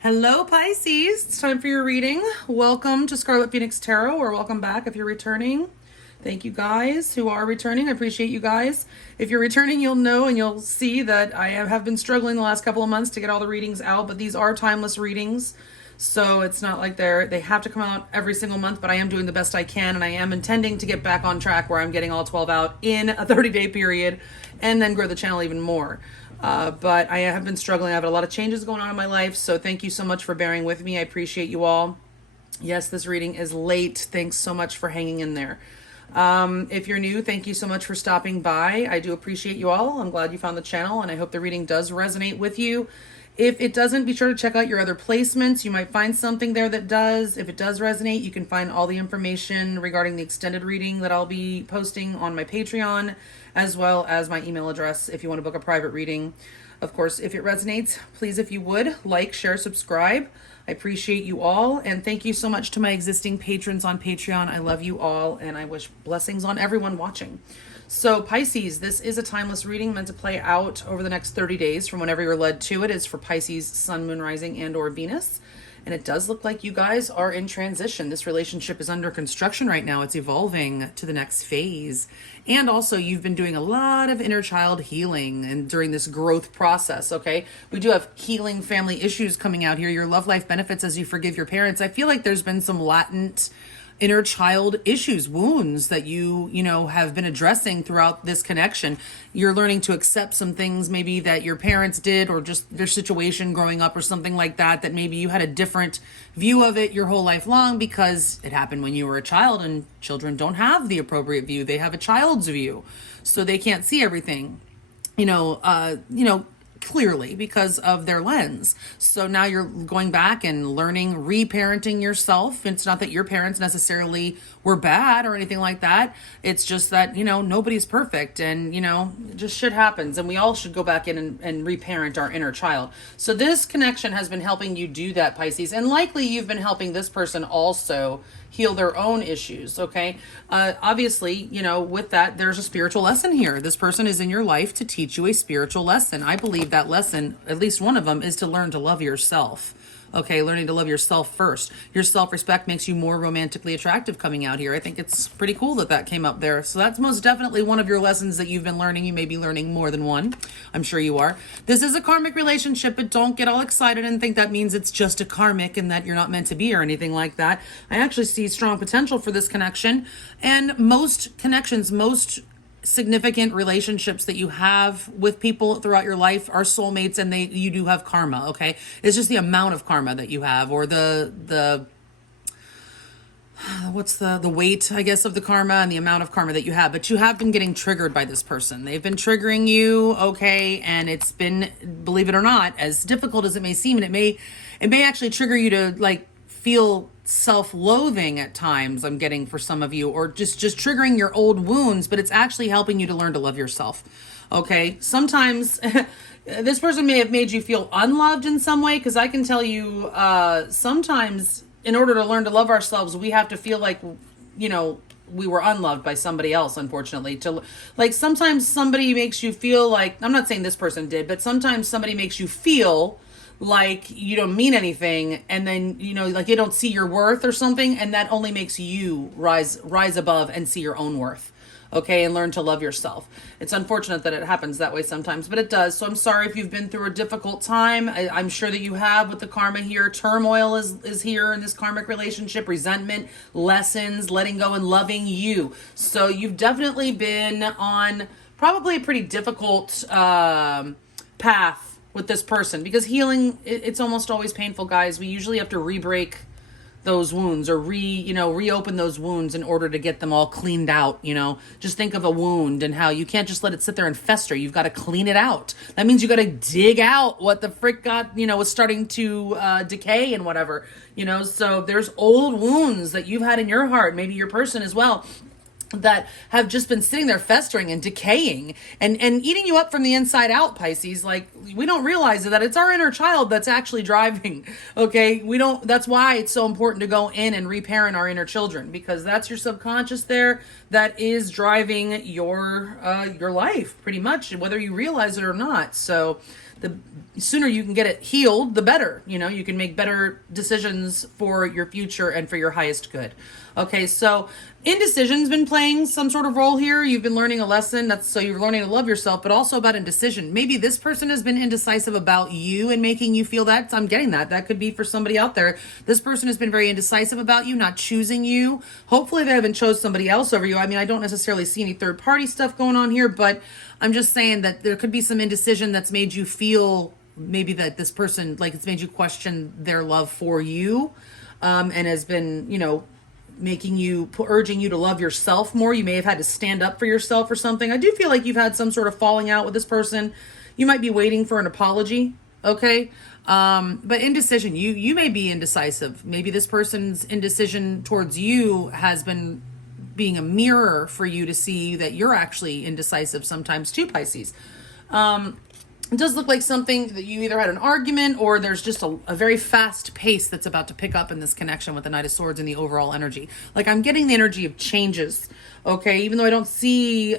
Hello, Pisces. It's time for your reading. Welcome to Scarlet Phoenix Tarot, or welcome back if you're returning. Thank you guys who are returning. I appreciate you guys. If you're returning, you'll know and you'll see that I have been struggling the last couple of months to get all the readings out, but these are timeless readings. So it's not like they have to come out every single month, but I am doing the best I can, and I am intending to get back on track where I'm getting all 12 out in a 30-day period and then grow the channel even more. But I have been struggling. I have a lot of changes going on in my life, so thank you so much for bearing with me. I appreciate you all. Yes, this reading is late. Thanks so much for hanging in there. If you're new, thank you so much for stopping by. I do appreciate you all. I'm glad you found the channel, and I hope the reading does resonate with you. If it doesn't, be sure to check out your other placements. You might find something there that does. If it does resonate, you can find all the information regarding the extended reading that I'll be posting on my Patreon, as well as my email address if you want to book a private reading. Of course, if it resonates, please, if you would, like, share, subscribe. I appreciate you all, and thank you so much to my existing patrons on Patreon. I love you all, and I wish blessings on everyone watching. So Pisces, this is a timeless reading meant to play out over the next 30 days from whenever you're led to it. It's for Pisces, Sun, Moon, Rising, and or Venus. And it does look like you guys are in transition. This relationship is under construction right now. It's evolving to the next phase. And also you've been doing a lot of inner child healing and during this growth process, okay? We do have healing family issues coming out here. Your love life benefits as you forgive your parents. I feel like there's been some latent inner child issues, wounds that you have been addressing throughout this connection. You're learning to accept some things maybe that your parents did, or just their situation growing up or something like that, that maybe you had a different view of it your whole life long because it happened when you were a child, and children don't have the appropriate view. They have a child's view. So they can't see everything, clearly because of their lens. So now you're going back and learning, reparenting yourself. It's not that your parents necessarily were bad or anything like that. It's just that, nobody's perfect, and, just shit happens, and we all should go back in and reparent our inner child. So this connection has been helping you do that, Pisces, and likely you've been helping this person also heal their own issues, okay? Obviously, with that, there's a spiritual lesson here. This person is in your life to teach you a spiritual lesson. I believe that lesson, at least one of them, is to learn to love yourself. Okay, learning to love yourself first. Your self-respect makes you more romantically attractive coming out here. I think it's pretty cool that that came up there. So that's most definitely one of your lessons that you've been learning. You may be learning more than one. I'm sure you are. This is a karmic relationship, but don't get all excited and think that means it's just a karmic and that you're not meant to be or anything like that. I actually see strong potential for this connection. And most connections, most significant relationships that you have with people throughout your life are soulmates, and you do have karma, okay? It's just the amount of karma that you have, or the weight, I guess, of the karma and the amount of karma that you have. But you have been getting triggered by this person. They've been triggering you, okay? And it's been, believe it or not, as difficult as it may seem, and it may actually trigger you to feel self-loathing at times, I'm getting, for some of you, or just triggering your old wounds, but it's actually helping you to learn to love yourself. Okay, sometimes this person may have made you feel unloved in some way, because I can tell you sometimes in order to learn to love ourselves, we have to feel like we were unloved by somebody else, unfortunately. Sometimes somebody makes you feel like, I'm not saying this person did, but sometimes somebody makes you feel like you don't mean anything, and then they don't see your worth or something, and that only makes you rise above and see your own worth, okay, and learn to love yourself. It's unfortunate that it happens that way sometimes, but it does. So I'm sorry if you've been through a difficult time. I'm sure that you have with the karma here. Turmoil is here in this karmic relationship, resentment, lessons, letting go, and loving you. So you've definitely been on probably a pretty difficult path with this person, because healing, it's almost always painful, guys. We usually have to re-break those wounds, or reopen those wounds in order to get them all cleaned out. Just think of a wound and how you can't just let it sit there and fester. You've got to clean it out. That means you got to dig out what the frick got, was starting to decay and whatever, so there's old wounds that you've had in your heart, maybe your person as well, that have just been sitting there festering and decaying and eating you up from the inside out, Pisces. We don't realize that it's our inner child that's actually driving, okay? That's why it's so important to go in and reparent our inner children, because that's your subconscious there that is driving your life pretty much, whether you realize it or not. So the sooner you can get it healed, the better. You know, you can make better decisions for your future and for your highest good. Okay, so indecision's been playing some sort of role here. You've been learning a lesson. So you're learning to love yourself, but also about indecision. Maybe this person has been indecisive about you and making you feel that. I'm getting that. That could be for somebody out there. This person has been very indecisive about you, not choosing you. Hopefully they haven't chose somebody else over you. I mean, I don't necessarily see any third party stuff going on here, but I'm just saying that there could be some indecision that's made you feel maybe that this person, like, it's made you question their love for you, and has been, you know, making you, urging you to love yourself more. You may have had to stand up for yourself or something. I do feel like you've had some sort of falling out with this person. You might be waiting for an apology. Okay. But indecision, you may be indecisive. Maybe this person's indecision towards you has been being a mirror for you to see that you're actually indecisive sometimes too, Pisces. It does look like something that you either had an argument or there's just a very fast pace that's about to pick up in this connection with the Knight of Swords and the overall energy. Like, I'm getting the energy of changes, okay? Even though I don't see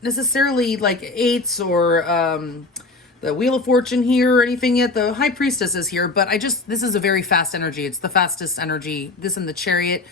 necessarily like eights or the Wheel of Fortune here or anything yet. The High Priestess is here, but this is a very fast energy. It's the fastest energy. This in the Chariot.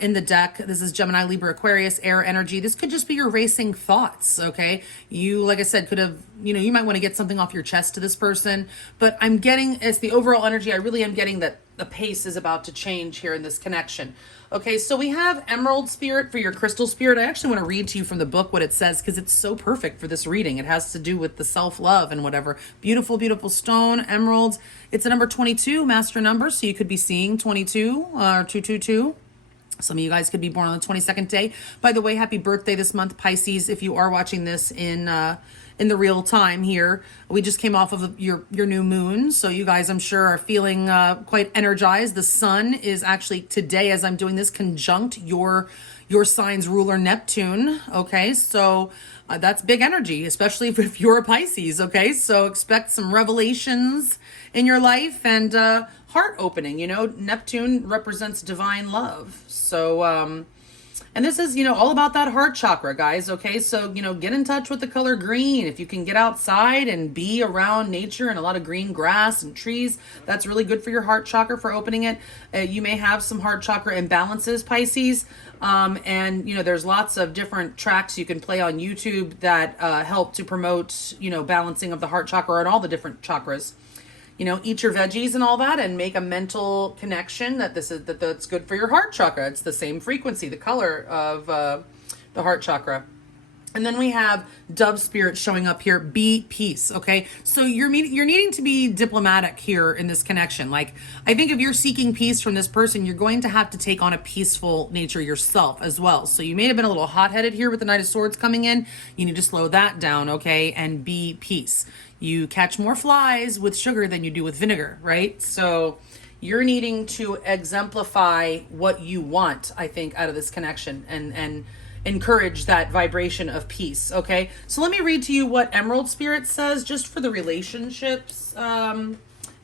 In the deck, this is Gemini, Libra, Aquarius, air energy. This could just be your racing thoughts, okay? You, like I said, could have, you know, you might want to get something off your chest to this person, but I'm getting, as the overall energy, I really am getting that the pace is about to change here in this connection. Okay, so we have Emerald Spirit for your Crystal Spirit. I actually want to read to you from the book what it says because it's so perfect for this reading. It has to do with the self-love and whatever. Beautiful, beautiful stone, emeralds. It's a number 22, master number, so you could be seeing 22 or 222. Some of you guys could be born on the 22nd day. By the way, happy birthday this month, Pisces, if you are watching this in the real time here. We just came off of your new moon, so you guys, I'm sure, are feeling quite energized. The sun is actually today, as I'm doing this, conjunct your sign's ruler, Neptune, okay? So that's big energy, especially if you're a Pisces, okay? So expect some revelations in your life and heart opening. You know, Neptune represents divine love. So, and this is, you know, all about that heart chakra, guys. Okay. So, you know, get in touch with the color green. If you can get outside and be around nature and a lot of green grass and trees, that's really good for your heart chakra for opening it. You may have some heart chakra imbalances, Pisces. And, you know, there's lots of different tracks you can play on YouTube that help to promote, you know, balancing of the heart chakra and all the different chakras. You know, eat your veggies and all that and make a mental connection that that's good for your heart chakra. It's the same frequency, the color of the heart chakra. And then we have Dove Spirit showing up here. Be peace, okay? So you're needing to be diplomatic here in this connection. Like, I think if you're seeking peace from this person, you're going to have to take on a peaceful nature yourself as well. So you may have been a little hot-headed here with the Knight of Swords coming in. You need to slow that down, okay? And be peace. You catch more flies with sugar than you do with vinegar, right? So you're needing to exemplify what you want, I think, out of this connection and encourage that vibration of peace, okay? So let me read to you what Emerald Spirit says just for the relationships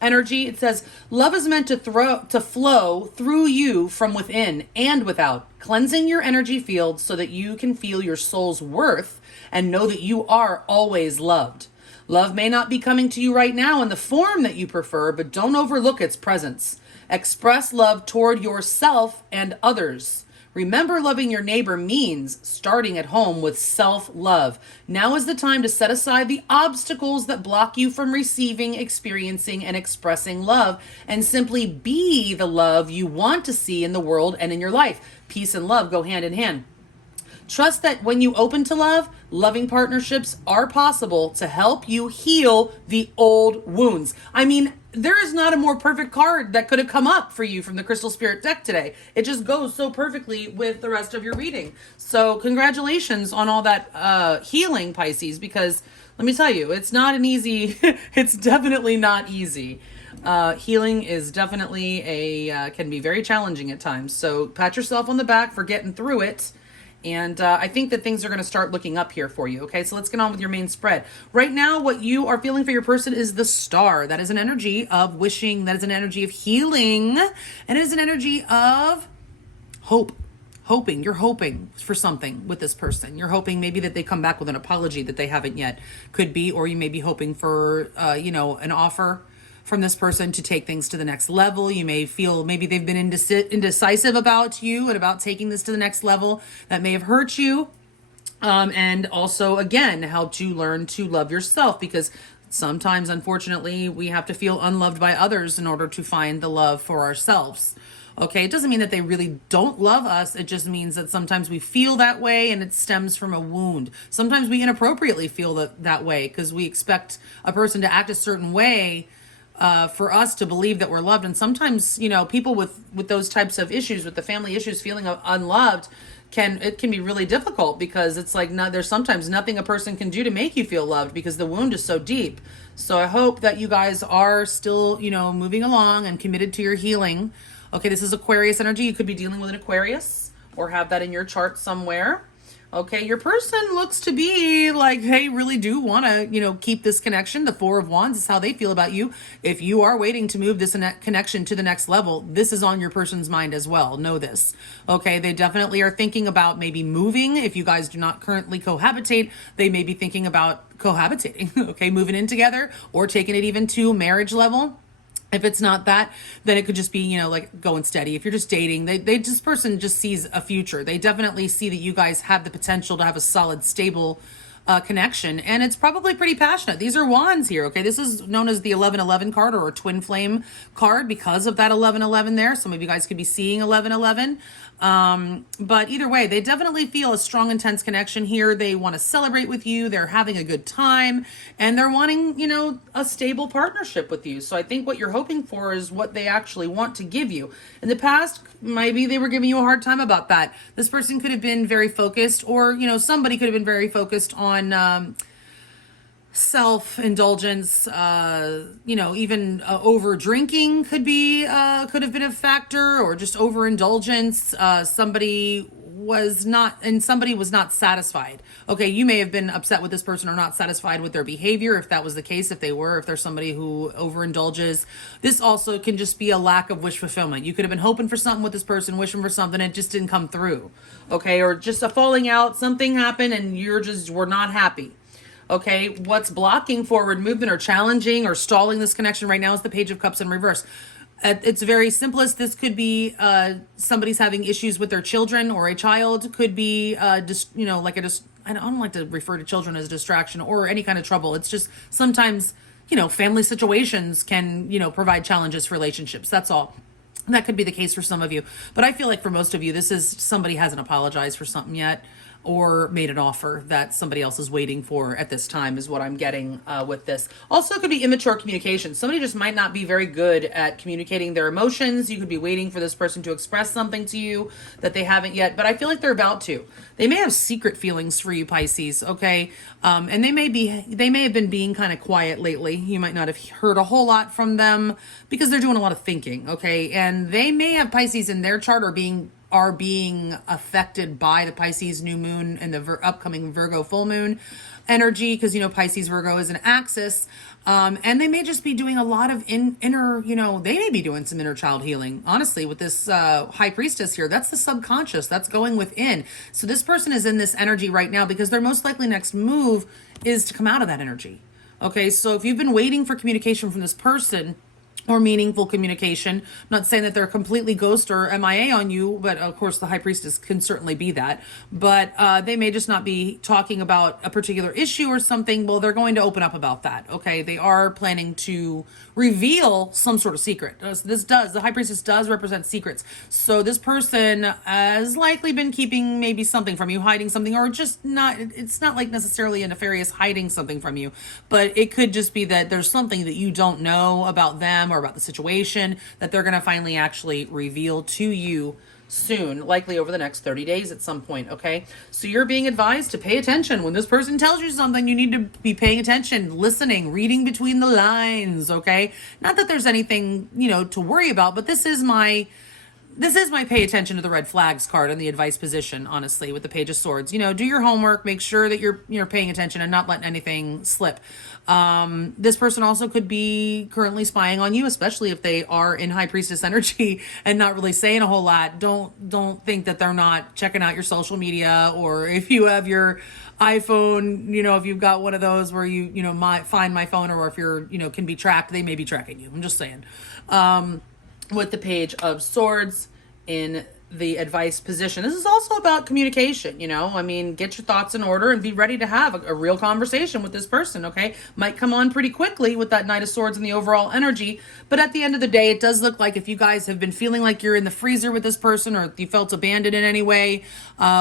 energy. It says, love is meant to flow through you from within and without, cleansing your energy field so that you can feel your soul's worth and know that you are always loved. Love may not be coming to you right now in the form that you prefer, but don't overlook its presence. Express love toward yourself and others. Remember, loving your neighbor means starting at home with self-love. Now is the time to set aside the obstacles that block you from receiving, experiencing, and expressing love, and simply be the love you want to see in the world and in your life. Peace and love go hand in hand. Trust that when you open to love, loving partnerships are possible to help you heal the old wounds. I mean, there is not a more perfect card that could have come up for you from the Crystal Spirit deck today. It just goes so perfectly with the rest of your reading. So congratulations on all that healing, Pisces, because let me tell you, it's not an easy, it's definitely not easy. Healing is definitely can be very challenging at times. So pat yourself on the back for getting through it. And I think that things are going to start looking up here for you. Okay, so let's get on with your main spread. Right now, what you are feeling for your person is the Star. That is an energy of wishing. That is an energy of healing. And it is an energy of hope. You're hoping for something with this person. You're hoping maybe that they come back with an apology that they haven't yet, could be, or you may be hoping for, an offer from this person to take things to the next level. You may feel maybe they've been indecisive about you and about taking this to the next level. That may have hurt you. And also, again, helped you learn to love yourself, because sometimes, unfortunately, we have to feel unloved by others in order to find the love for ourselves. Okay, it doesn't mean that they really don't love us. It just means that sometimes we feel that way and it stems from a wound. Sometimes we inappropriately feel that way because we expect a person to act a certain way for us to believe that we're loved. And sometimes, people with those types of issues, with the family issues, feeling unloved, it can be really difficult, because it's like there's sometimes nothing a person can do to make you feel loved because the wound is so deep. So I hope that you guys are still, moving along and committed to your healing. Okay, this is Aquarius energy. You could be dealing with an Aquarius or have that in your chart somewhere. Okay, your person looks to be like, hey, really do want to, keep this connection. The Four of Wands is how they feel about you. If you are waiting to move this connection to the next level, this is on your person's mind as well. Know this. Okay, they definitely are thinking about maybe moving. If you guys do not currently cohabitate, they may be thinking about cohabitating, okay, moving in together or taking it even to marriage level. If it's not that, then it could just be, like going steady. If you're just dating, this person just sees a future. They definitely see that you guys have the potential to have a solid, stable connection. And it's probably pretty passionate. These are wands here. Okay. This is known as the 1111 card, or a twin flame card, because of that 1111 there. Some of you guys could be seeing 1111. But either way, they definitely feel a strong, intense connection here. They want to celebrate with you. They're having a good time, and they're wanting, a stable partnership with you. So I think what you're hoping for is what they actually want to give you. In the past, maybe they were giving you a hard time about that. This person could have been very focused, or, somebody could have been very focused on, self-indulgence, even over drinking could have been a factor, or just overindulgence. Somebody was not satisfied. Okay, you may have been upset with this person or not satisfied with their behavior, if that was the case. If there's somebody who overindulges, this also can just be a lack of wish fulfillment. You could have been hoping for something with this person, wishing for something, it just didn't come through. Okay, or just a falling out, something happened and we're not happy. Okay, what's blocking forward movement or challenging or stalling this connection right now is the Page of Cups in reverse. It's very simplest. This could be somebody's having issues with their children, or a child could be I don't like to refer to children as a distraction or any kind of trouble. It's just sometimes, family situations can, provide challenges for relationships. That's all. That could be the case for some of you. But I feel like for most of you, this is somebody hasn't apologized for something yet, or made an offer that somebody else is waiting for at this time, is what I'm getting with this. Also, it could be immature communication. Somebody just might not be very good at communicating their emotions. You could be waiting for this person to express something to you that they haven't yet, but I feel like they're about to. They may have secret feelings for you, Pisces, okay? And they may have been being kind of quiet lately. You might not have heard a whole lot from them because they're doing a lot of thinking, okay? And they may have Pisces in their chart, or are being affected by the Pisces new moon and the upcoming Virgo full moon energy, because Pisces Virgo is an axis, and they may just be doing a lot of inner, they may be doing some inner child healing. Honestly, with this High Priestess here, that's the subconscious, that's going within. So this person is in this energy right now because their most likely next move is to come out of that energy. Okay, so if you've been waiting for communication from this person, or meaningful communication. I'm not saying that they're completely ghost or MIA on you, but of course the High Priestess can certainly be that. But they may just not be talking about a particular issue or something. Well, they're going to open up about that. Okay, they are planning to reveal some sort of secret. The High Priestess does represent secrets. So this person has likely been keeping maybe something from you, hiding something, or just not, it's not like necessarily a nefarious hiding something from you, but it could just be that there's something that you don't know about them or about the situation that they're going to finally actually reveal to you soon, likely over the next 30 days at some point. Okay, so you're being advised to pay attention. When this person tells you something, you need to be paying attention, listening, reading between the lines. Okay, not that there's anything to worry about, but this is my pay attention to the red flags card in the advice position, honestly, with the Page of Swords. Do your homework, make sure that you're paying attention and not letting anything slip. This person also could be currently spying on you, especially if they are in high priestess energy and not really saying a whole lot. Don't think that they're not checking out your social media, or if you have your iPhone, if you've got one of those where you might find my phone, or if you're, can be tracked, they may be tracking you. I'm just saying. With the Page of Swords in the advice position. This is also about communication, get your thoughts in order and be ready to have a real conversation with this person, okay? Might come on pretty quickly with that Knight of Swords and the overall energy, but at the end of the day, it does look like if you guys have been feeling like you're in the freezer with this person, or if you felt abandoned in any way,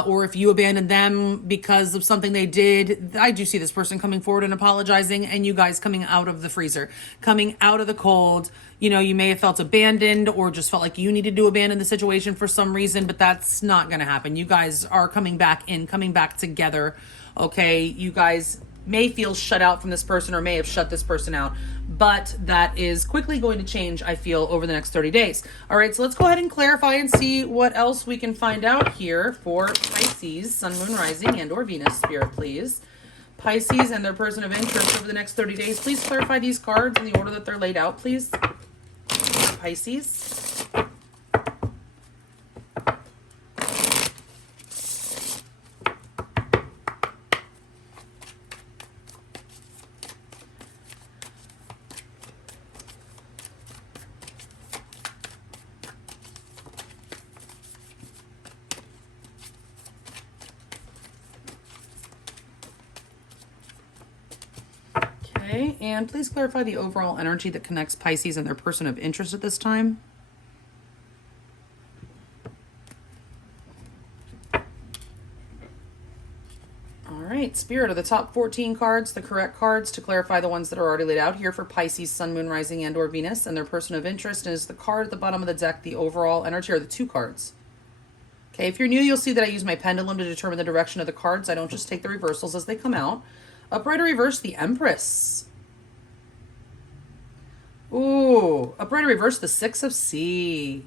or if you abandoned them because of something they did, I do see this person coming forward and apologizing, and you guys coming out of the freezer, coming out of the cold. You may have felt abandoned or just felt like you needed to abandon the situation for some reason, but that's not going to happen. You guys are coming back together, okay? You guys may feel shut out from this person, or may have shut this person out, but that is quickly going to change, I feel, over the next 30 days. All right, so let's go ahead and clarify and see what else we can find out here for Pisces, Sun, Moon, Rising, and or Venus. Spirit, please. Pisces and their person of interest over the next 30 days. Please clarify these cards in the order that they're laid out, please. Pisces. Okay, and please clarify the overall energy that connects Pisces and their person of interest at this time. All right, Spirit, of the top 14 cards, the correct cards to clarify the ones that are already laid out here for Pisces, Sun, Moon, Rising, and or Venus, and their person of interest is the card at the bottom of the deck, the overall energy, or the two cards. Okay, if you're new, you'll see that I use my pendulum to determine the direction of the cards. I don't just take the reversals as they come out. Upright or reverse, the Empress. Ooh, upright or reverse, the Six of Sea.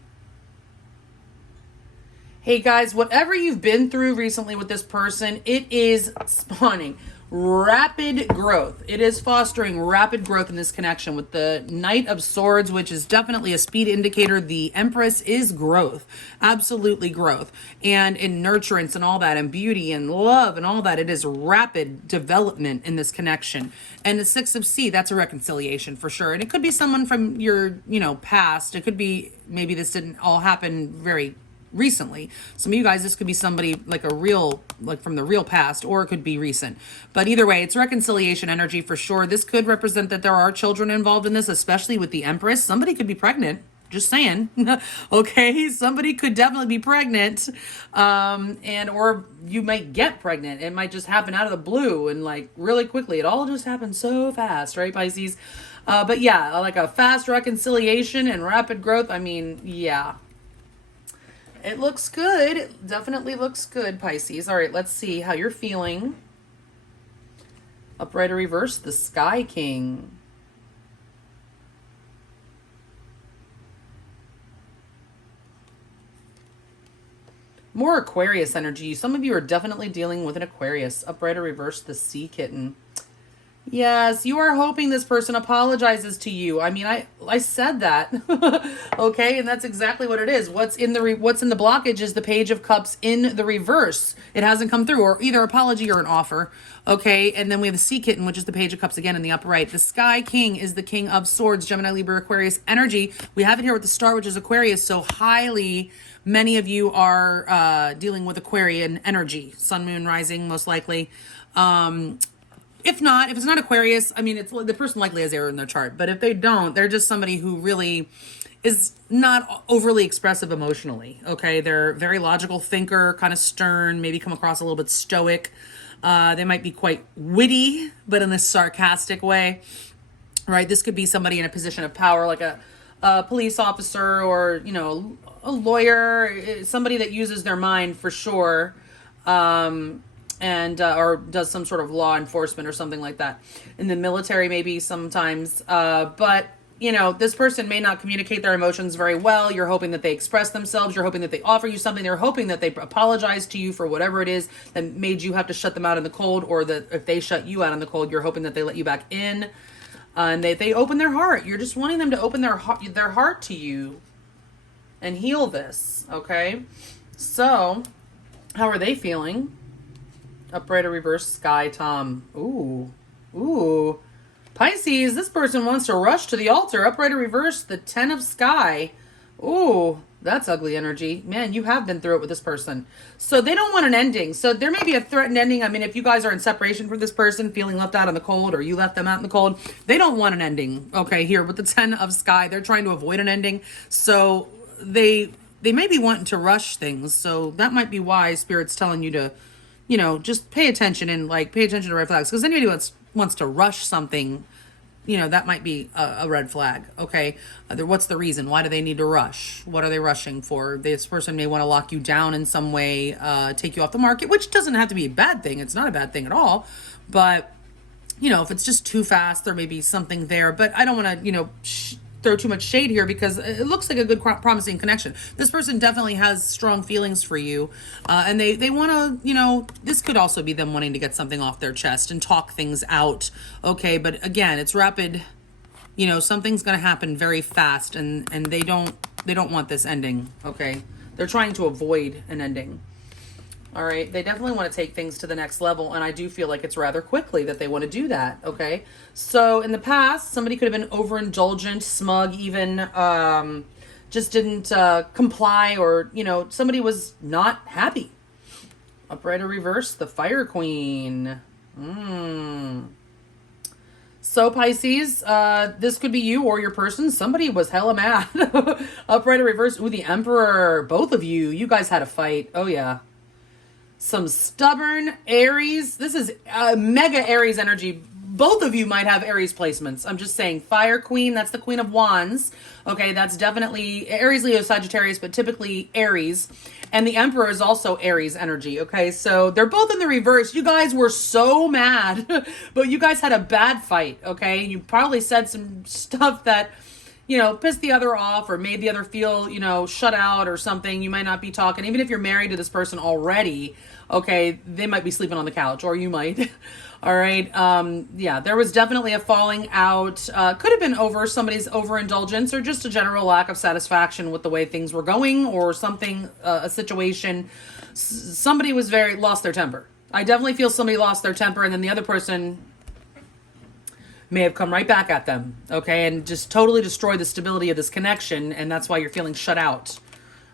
Hey guys, whatever you've been through recently with this person, it is spawning rapid growth. It is fostering rapid growth in this connection with the Knight of Swords, which is definitely a speed indicator. The Empress is growth, absolutely growth, and in nurturance and all that, and beauty and love and all that. It is rapid development in this connection. And the Six of Sea, that's a reconciliation for sure. And it could be someone from your, past. It could be, maybe this didn't all happen very recently. Some of you guys, this could be somebody like from the real past, or it could be recent. But either way, it's reconciliation energy for sure. This could represent that there are children involved in this, especially with the Empress. Somebody could be pregnant. Just saying. Okay, somebody could definitely be pregnant, or you might get pregnant. It might just happen out of the blue and like really quickly. It all just happens so fast, right, Pisces? But yeah, like a fast reconciliation and rapid growth. I mean, yeah. It looks good. It definitely looks good, Pisces. All right, let's see how you're feeling. Upright or reverse, the Sky King. More Aquarius energy. Some of you are definitely dealing with an Aquarius. Upright or reverse, the Sea Kitten. Yes, you are hoping this person apologizes to you. I mean, I said that. Okay, and that's exactly what it is. What's in the blockage is the Page of Cups in the reverse. It hasn't come through, or either apology or an offer. Okay, and then we have the Sea Kitten, which is the Page of Cups again in the upper right. The Sky King is the King of Swords, Gemini, Libra, Aquarius energy. We have it here with the star, which is Aquarius, so highly many of you are dealing with Aquarian energy. Sun, Moon, Rising, most likely. If it's not Aquarius, I mean, the person likely has error in their chart. But if they don't, they're just somebody who really is not overly expressive emotionally, okay? They're a very logical thinker, kind of stern, maybe come across a little bit stoic. They might be quite witty, but in this sarcastic way, right? This could be somebody in a position of power, like a police officer or, a lawyer, somebody that uses their mind for sure. Or does some sort of law enforcement or something like that. In the military, maybe sometimes. But you know, this person may not communicate their emotions very well. You're hoping that they express themselves. You're hoping that they offer you something. They're hoping that they apologize to you for whatever it is that made you have to shut them out in the cold, or that if they shut you out in the cold, you're hoping that they let you back in, and they open their heart. You're just wanting them to open their heart to you and heal this, okay? So, how are they feeling? Upright or reverse sky, Tom. Ooh. Ooh. Pisces, this person wants to rush to the altar. Upright or reverse, the 10 of sky. Ooh, that's ugly energy. Man, you have been through it with this person. So they don't want an ending. So there may be a threatened ending. I mean, if you guys are in separation from this person, feeling left out in the cold, or you left them out in the cold, they don't want an ending. Okay, here with the 10 of sky, they're trying to avoid an ending. So they may be wanting to rush things. So that might be why Spirit's telling you to, you know, just pay attention and like pay attention to red flags. Because anybody wants to rush something, you know, that might be a red flag. Okay. What's the reason? Why do they need to rush? What are they rushing for? This person may want to lock you down in some way, take you off the market, which doesn't have to be a bad thing. It's not a bad thing at all. But, you know, if it's just too fast, there may be something there. But I don't want to, you know, throw too much shade here, because it looks like a good promising connection. This person definitely has strong feelings for you, and they want to, you know, this could also be them wanting to get something off their chest and talk things out. Okay, but again, it's rapid. You know, something's going to happen very fast, and they don't want this ending. Okay, they're trying to avoid an ending. All right, they definitely want to take things to the next level, and I do feel like it's rather quickly that they want to do that, okay? So in the past, somebody could have been overindulgent, smug, even just didn't comply, or, you know, somebody was not happy. Upright or reverse, the Fire Queen. So Pisces, this could be you or your person. Somebody was hella mad. Upright or reverse, ooh, the Emperor. Both of you, you guys had a fight. Oh, yeah. Some stubborn Aries. This is mega Aries energy. Both of you might have Aries placements. I'm just saying. Fire Queen, that's the Queen of Wands. Okay, that's definitely Aries, Leo, Sagittarius, but typically Aries. And the Emperor is also Aries energy. Okay, so they're both in the reverse. You guys were so mad, but you guys had a bad fight. Okay, you probably said some stuff that, you know, pissed the other off, or made the other feel, you know, shut out or something. You might not be talking. Even if you're married to this person already, okay, they might be sleeping on the couch, or you might. All right. Yeah, there was definitely a falling out. Could have been over somebody's overindulgence, or just a general lack of satisfaction with the way things were going, or something, a situation. Somebody was lost their temper. I definitely feel somebody lost their temper, and then the other person may have come right back at them, okay, and just totally destroy the stability of this connection, and that's why you're feeling shut out,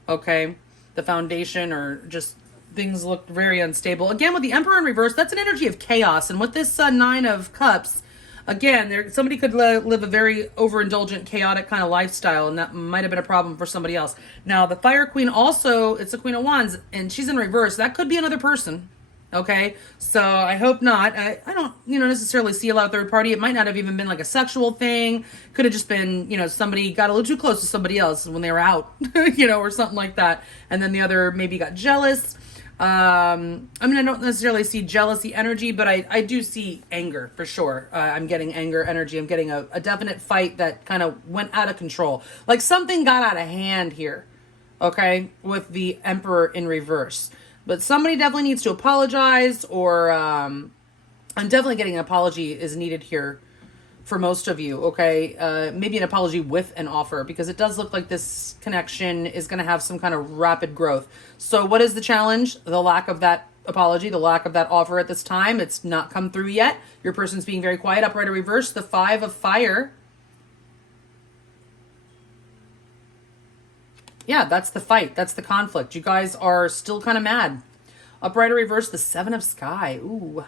okay? The foundation, or just things look very unstable. Again, with the Emperor in reverse, that's an energy of chaos, and with this 9 of Cups, again, somebody could live a very overindulgent, chaotic kind of lifestyle, and that might have been a problem for somebody else. Now, the Fire Queen also, it's the Queen of Wands, and she's in reverse. That could be another person. Okay, so I hope not. I don't, you know, necessarily see a lot of third party. It might not have even been like a sexual thing. Could have just been, you know, somebody got a little too close to somebody else when they were out, you know, or something like that. And then the other maybe got jealous. I mean, I don't necessarily see jealousy energy, but I do see anger for sure. I'm getting anger energy. I'm getting a definite fight that kind of went out of control. Like something got out of hand here, okay, with the Emperor in reverse. But somebody definitely needs to apologize, or I'm definitely getting an apology is needed here for most of you, okay? Maybe an apology with an offer, because it does look like this connection is going to have some kind of rapid growth. So what is the challenge? The lack of that apology, the lack of that offer at this time. It's not come through yet. Your person's being very quiet. Upright or reverse, the 5 of fire. Yeah, that's the fight. That's the conflict. You guys are still kind of mad. Upright or reverse, the 7 of sky. Ooh.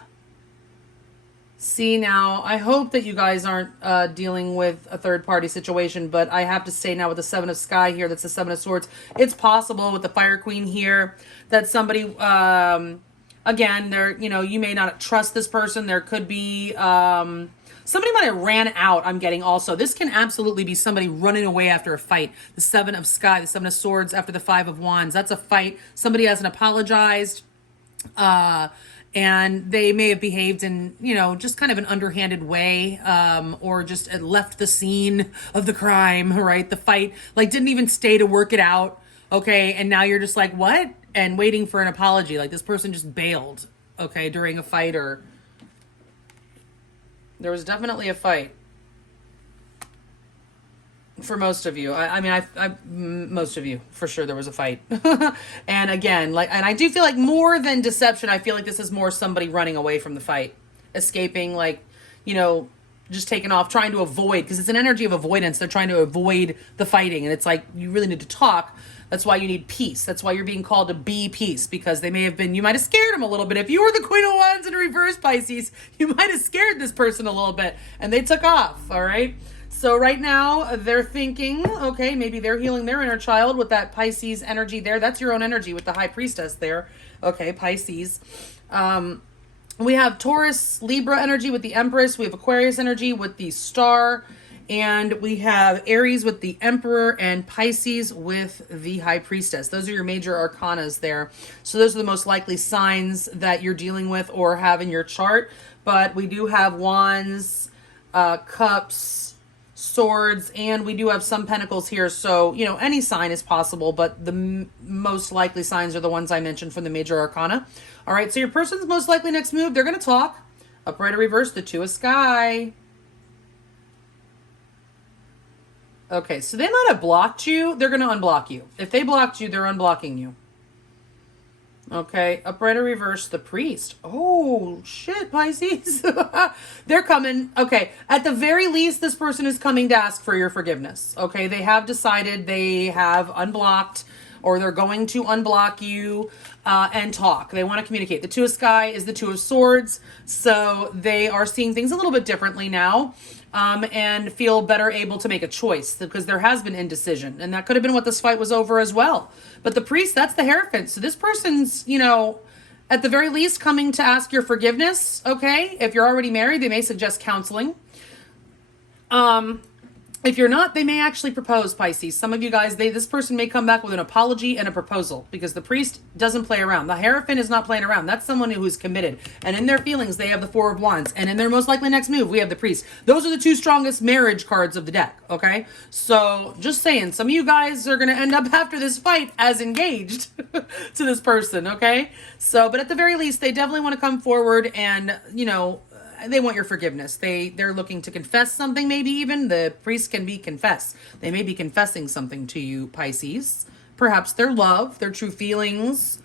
See, now, I hope that you guys aren't dealing with a third-party situation, but I have to say now with the 7 of sky here, that's the 7 of swords, it's possible with the Fire Queen here that somebody, again, you know, you may not trust this person. There could be... somebody might have ran out, I'm getting also. This can absolutely be somebody running away after a fight. The 7 of sky, the 7 of swords after the 5 of wands. That's a fight. Somebody hasn't apologized. and they may have behaved in, you know, just kind of an underhanded way, or just left the scene of the crime, right? The fight, like didn't even stay to work it out. Okay. And now you're just like, what? And waiting for an apology. Like this person just bailed, okay, during a fight, or there was definitely a fight. For most of you, I mean, most of you, for sure, there was a fight. And again, like, and I do feel like more than deception, I feel like this is more somebody running away from the fight, escaping, like, you know, just taking off, trying to avoid, because it's an energy of avoidance. They're trying to avoid the fighting, and it's like, you really need to talk. That's why you need peace. That's why you're being called to be peace, because they may have been, you might have scared them a little bit. If you were the Queen of Wands in reverse, Pisces, you might have scared this person a little bit, and they took off, all right? So right now they're thinking, okay, maybe they're healing their inner child with that Pisces energy there. That's your own energy with the High Priestess there. Okay, Pisces. We have Taurus, Libra energy with the Empress. We have Aquarius energy with the Star. And we have Aries with the Emperor and Pisces with the High Priestess. Those are your major arcanas there. So those are the most likely signs that you're dealing with or have in your chart. But we do have Wands, Cups, Swords, and we do have some Pentacles here. So, you know, any sign is possible, but the most likely signs are the ones I mentioned from the major arcana. All right, so your person's most likely next move, they're going to talk. Upright or reverse, the Two of Sky. Okay, so they might have blocked you. They're going to unblock you. If they blocked you, they're unblocking you. Okay, upright or reverse, the Priest. Oh, shit, Pisces. They're coming. Okay, at the very least, this person is coming to ask for your forgiveness. Okay, they have decided they have unblocked, or they're going to unblock you and talk. They want to communicate. The Two of Sky is the Two of Swords, so they are seeing things a little bit differently now. And feel better able to make a choice, because there has been indecision, and that could have been what this fight was over as well. But the Priest, that's the Hierophant. So this person's, you know, at the very least coming to ask your forgiveness. Okay. If you're already married, they may suggest counseling. If you're not, they may actually propose, Pisces. Some of you guys, this person may come back with an apology and a proposal, because the Priest doesn't play around. The Hierophant is not playing around. That's someone who's committed. And in their feelings, they have the Four of Wands. And in their most likely next move, we have the Priest. Those are the two strongest marriage cards of the deck, okay? So just saying, some of you guys are going to end up after this fight as engaged to this person, okay? So, but at the very least, they definitely want to come forward and, you know, they want your forgiveness. They're looking to confess something, maybe even. The Priest can be confess. They may be confessing something to you, Pisces. Perhaps their love, their true feelings.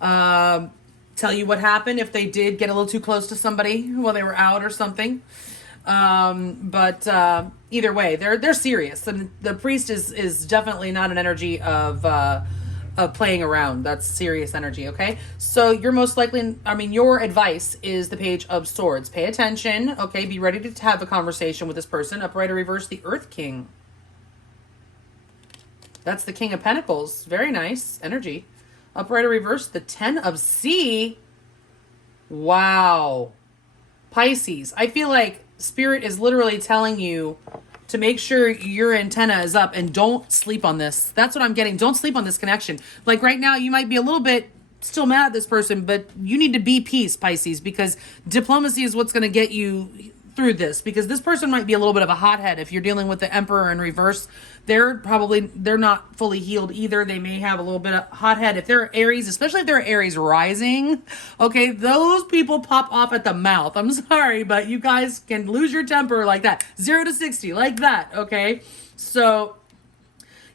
Tell you what happened if they did get a little too close to somebody while they were out or something. But either way, they're serious. And the Priest is definitely not an energy of playing around. That's serious energy, okay? So you're most likely, I mean, your advice is the Page of Swords. Pay attention, okay? Be ready to have a conversation with this person. Upright or reverse, the Earth King. That's the King of Pentacles. Very nice energy. Upright or reverse, the Ten of Sea. Wow. Pisces, I feel like Spirit is literally telling you to make sure your antenna is up and don't sleep on this. That's what I'm getting. Don't sleep on this connection. Like right now, you might be a little bit still mad at this person, but you need to be peace, Pisces, because diplomacy is what's going to get you through this, because this person might be a little bit of a hothead. If you're dealing with the Emperor in reverse, they're not fully healed either. They may have a little bit of hothead. If they're Aries, especially if they're Aries rising, okay, those people pop off at the mouth. I'm sorry, but you guys can lose your temper like that. 0 to 60 like that, okay? So,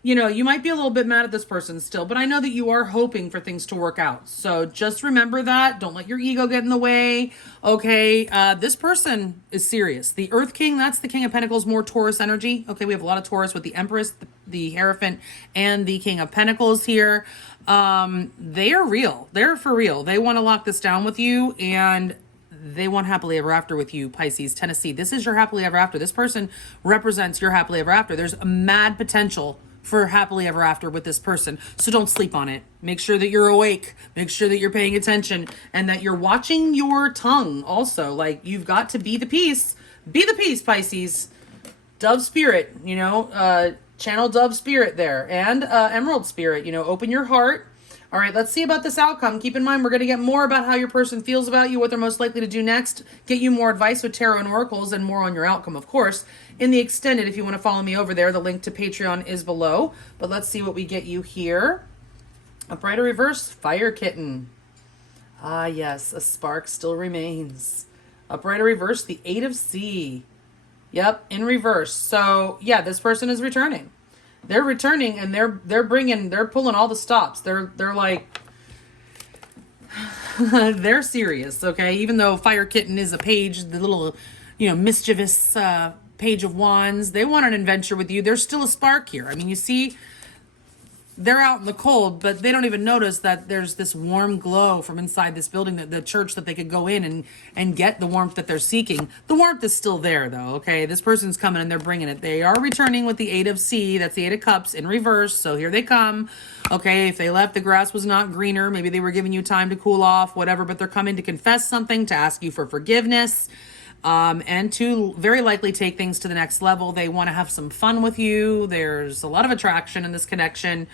you know, you might be a little bit mad at this person still, but I know that you are hoping for things to work out. So just remember that. Don't let your ego get in the way. Okay, this person is serious. The Earth King, that's the King of Pentacles, more Taurus energy. Okay, we have a lot of Taurus with the Empress, the Hierophant, and the King of Pentacles here. They are real. They're for real. They want to lock this down with you, and they want happily ever after with you, Pisces. Tennessee, this is your happily ever after. This person represents your happily ever after. There's a mad potential for happily ever after with this person. So don't sleep on it. Make sure that you're awake. Make sure that you're paying attention and that you're watching your tongue also. Like, you've got to be the peace. Be the peace, Pisces. Dove spirit, channel dove spirit there, and emerald spirit, open your heart. All right, let's see about this outcome. Keep in mind, we're going to get more about how your person feels about you, what they're most likely to do next, get you more advice with tarot and oracles, and more on your outcome, of course. In the extended, if you want to follow me over there, the link to Patreon is below. But let's see what we get you here. Upright or reverse, fire kitten. Ah, yes, a spark still remains. Upright or reverse, the 8 of C. Yep, in reverse. So, yeah, this person is returning. They're returning, and they're pulling all the stops. They're like, they're serious, okay? Even though Fire Kitten is a page, the little, mischievous page of wands, they want an adventure with you. There's still a spark here. I mean, you see, they're out in the cold, but they don't even notice that there's this warm glow from inside this building, the church, that they could go in and get the warmth that they're seeking. The warmth is still there, though, okay? This person's coming and they're bringing it. They are returning with the 8 of C. That's the 8 of Cups in reverse, so here they come. Okay, if they left, the grass was not greener. Maybe they were giving you time to cool off, whatever, but they're coming to confess something, to ask you for forgiveness, and to very likely take things to the next level. They want to have some fun with you. There's a lot of attraction in this connection.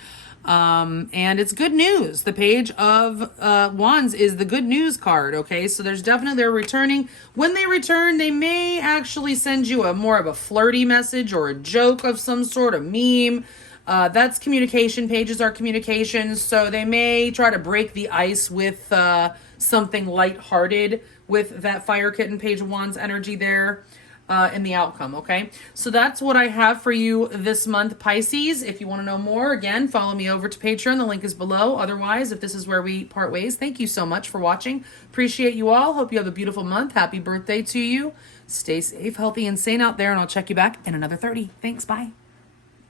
And it's good news. The Page of Wands is the good news card, okay? So there's definitely, they're returning. When they return, they may actually send you more of a flirty message or a joke of some sort, a meme. That's communication. Pages are communications. So they may try to break the ice with something lighthearted with that Fire Kitten Page of Wands energy there. In the outcome, okay? So that's what I have for you this month, Pisces. If you want to know more, again, follow me over to Patreon. The link is below. Otherwise, if this is where we part ways, thank you so much for watching. Appreciate you all. Hope you have a beautiful month. Happy birthday to you. Stay safe, healthy, and sane out there, and I'll check you back in another 30. Thanks, bye.